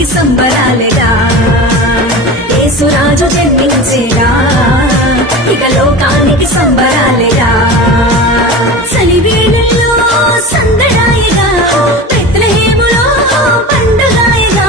లోకానికి సంబరాలేగా యేసురాజు జన్మించేగా ఇక లోకానికి సంబరాలేగా చలివేళల్లో సందడాయిగా బెత్లెహేములో పండుగాయిగా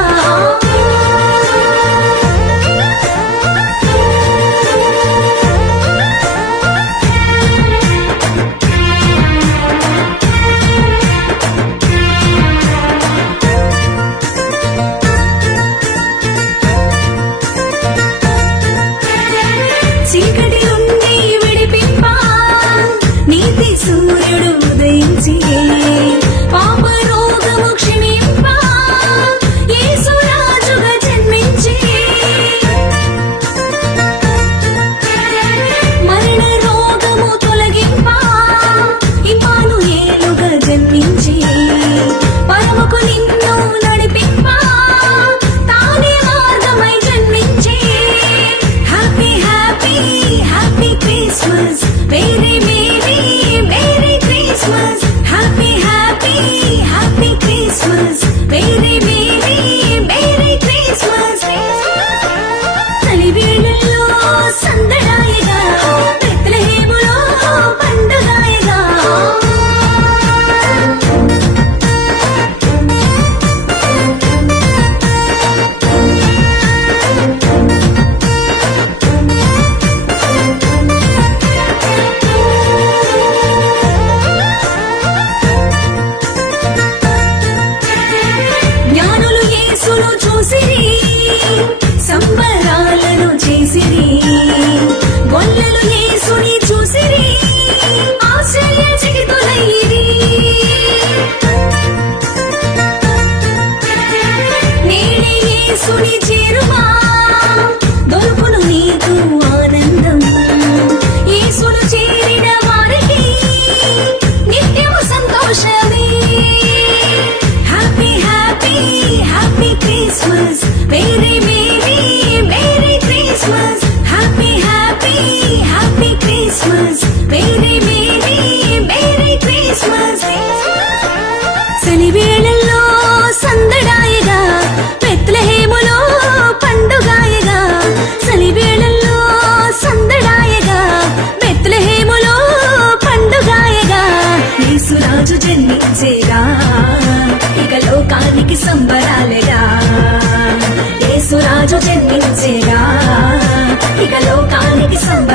చీకటి నుండి విడిపింప నీతి సూర్యుడు ఉదయించి పాప రోగము క్షమింప యేసురాజుగా జన్మించి మరణ రోగము తొలగింప ఇమ్మానుయేలుగా జన్మించి పరముకు నిన్ను నడిపింప తానే మార్గమై జన్మించి happy happy happy Christmas merry merry merry Christmas happy happy happy Christmas merry merry merry Christmas చలివేళల్లో సందడాయిగా బెత్లెహేములో పండుగాయిగా జ్ఞానులు యేసును చూసిరి సంబరాలను చేసిరి గొల్లలు యేసుని చూసిరి ఆశ్చర్యచకితులైరి నేడే యేసుని చేరుమా దొరుకును నీకు ఆనందం యేసును చేరిన వారికి నిత్యము సంతోషమే happy happy happy Christmas merry merry merry Christmas happy happy happy Christmas merry merry merry Christmas చలివేళల్లో సందడాయిగా బెత్లెహేములో పండుగాయిగా చలివేళల్లో సందడాయిగా బెత్లెహేములో పండుగాయిగా యేసురాజు జన్మించేగా ఇక లోకానికి సంబరాలేగా యేసురాజు జన్మించేగా ఇక లోకానికి సంబరాలేగా